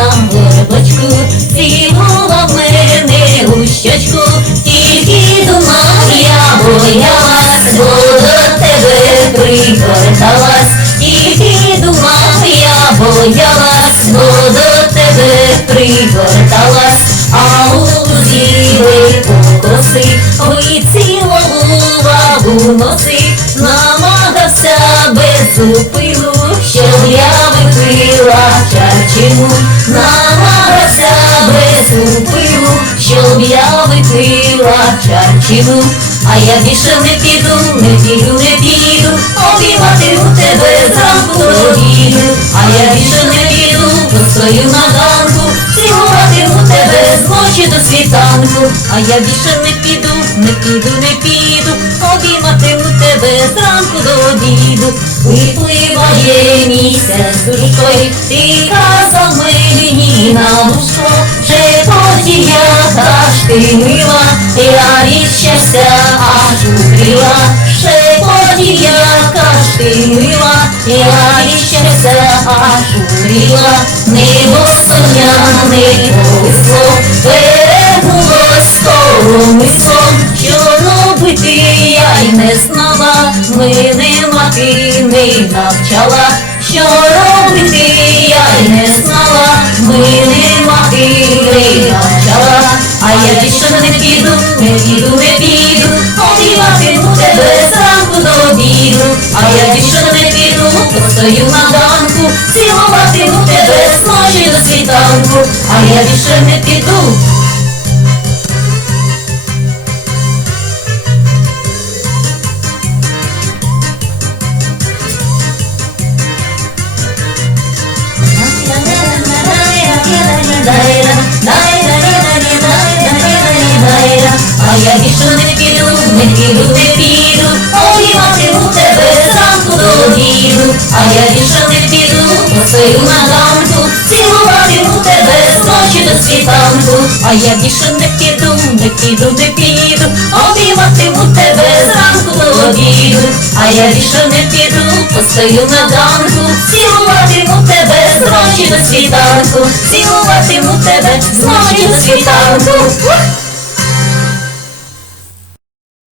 на горбочку, цілував мене у щочку, тільки думав я боялась, бо до тебе пригорталась, тільки думав я боялась, бо до тебе пригорталась, а у зілий покоси вицілував у носи, намагався без зупину, я чарчину, а я більше не піду, не піду, не піду, обіймати у тебе до обіду, а я більше не піду, постою на ганку, цілувати у тебе з ночі до світанку, а я більше не піду, не піду, не піду, обіймати у тебе зранку до обіду, випливає місяць душкою, ти казав мені ти мила, я від щастя аж укрила, ще потім я каш ти мила, я від щастя аж укрила, небо соняне повисло, перегнулось коромислом, що робити я й не знала, мене мати не навчала, що більше не піду, не піду, не піду, обійматиму тебе зранку до обіду, а я більше не піду, постою на ганку, цілуватиму тебе з ночі до світанку, а я більше не піду. Я більше не піду, не піду, не піду, обіймати у тебе зранку до обіду, а я більше не піду, постою на цілувати у тебе з ночі до світанку, а я більше не піду, не піду, не піду, обіймати у тебе зранку до обіду, а я більше не піду, постою на ганку, у тебе з ночі до світанку, цілувати у тебе з ночі до світанку.